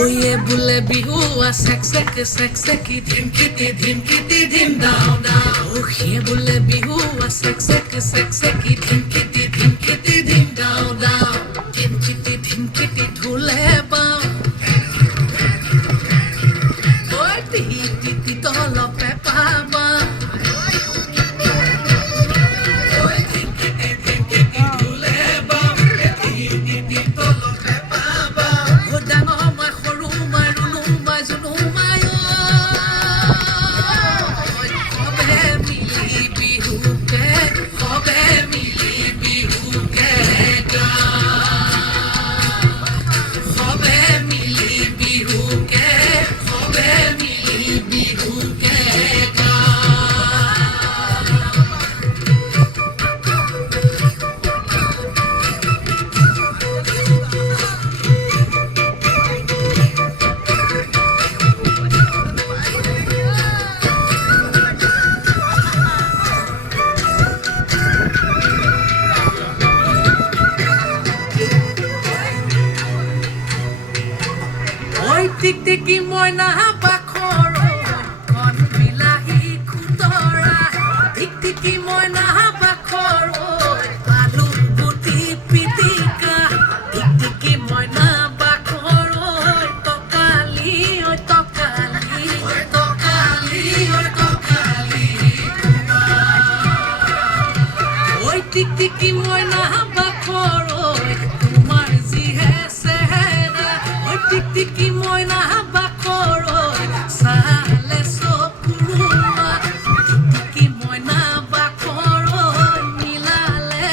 Oye bule bihu a sexy dim kitty dim down down. Oye bule bihu a sexy dim kitty dim down down. Dim kitty dhule bao. Oye ti tolo pepa bao. Tiki moina bakoro kon bilahi kutora tiki moina bakoro alu buti pitika tiki moina bakoro tokali oi tiki moina bakoro tumar ji hai sehra oi tiki moina bakoro sale so kuruma tiki moina bakoro milale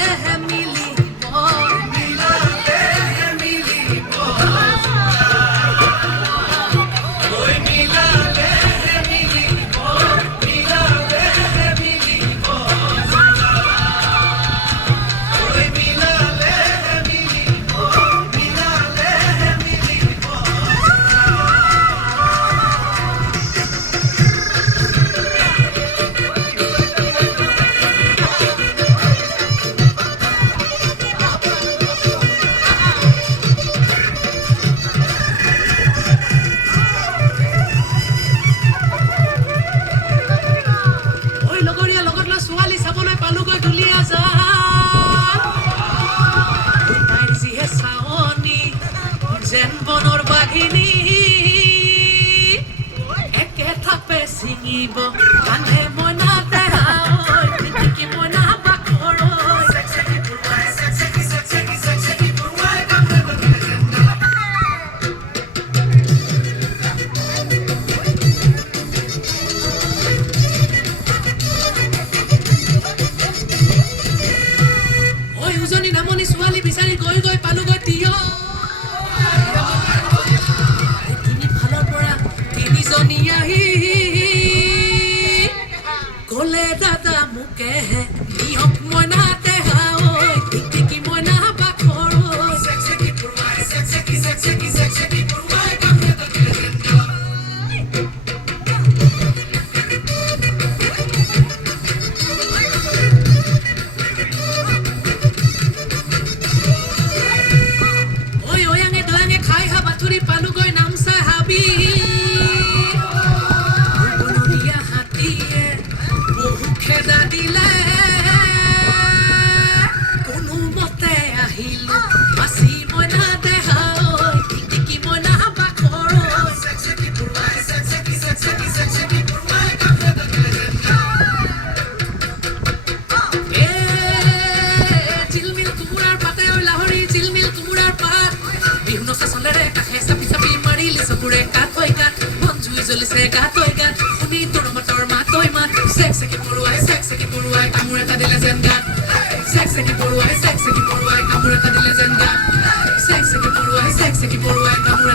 milibo oi milale milibo oi milale Kane moina teha oi tiki moina bakoro sexy purwai oi ujoni namoni suali bisari goi palugo tio tini bhalor pora tini joni ahi Kole dada muke nihok moina teha oi tiki moina bakoro sexy purwai oi oyange khai ha bathuri palugoi namsa habi boloria hatiye খেদা দিলে কোনো মতে আহিলো বাসি মইনা দেহা ঐ tiki মইনা bakoro sexy purwai Silmil কুমুৰাৰ পাতে ঐ লাহৰি চিলমিল কুমুৰাৰ পাত বিহুনো চাচলেৰে কাষে চাপি মাৰিলে চকুৰে কাট মন জুই জ্বলিছে গাত শুনি তোৰ মাতৰ মাতৈ মাত sexy purwai কামোৰ এটা দিলে যেন গাত sexy purwai কামোৰ এটা দিলে যেন গাত sexy purwai কামোৰ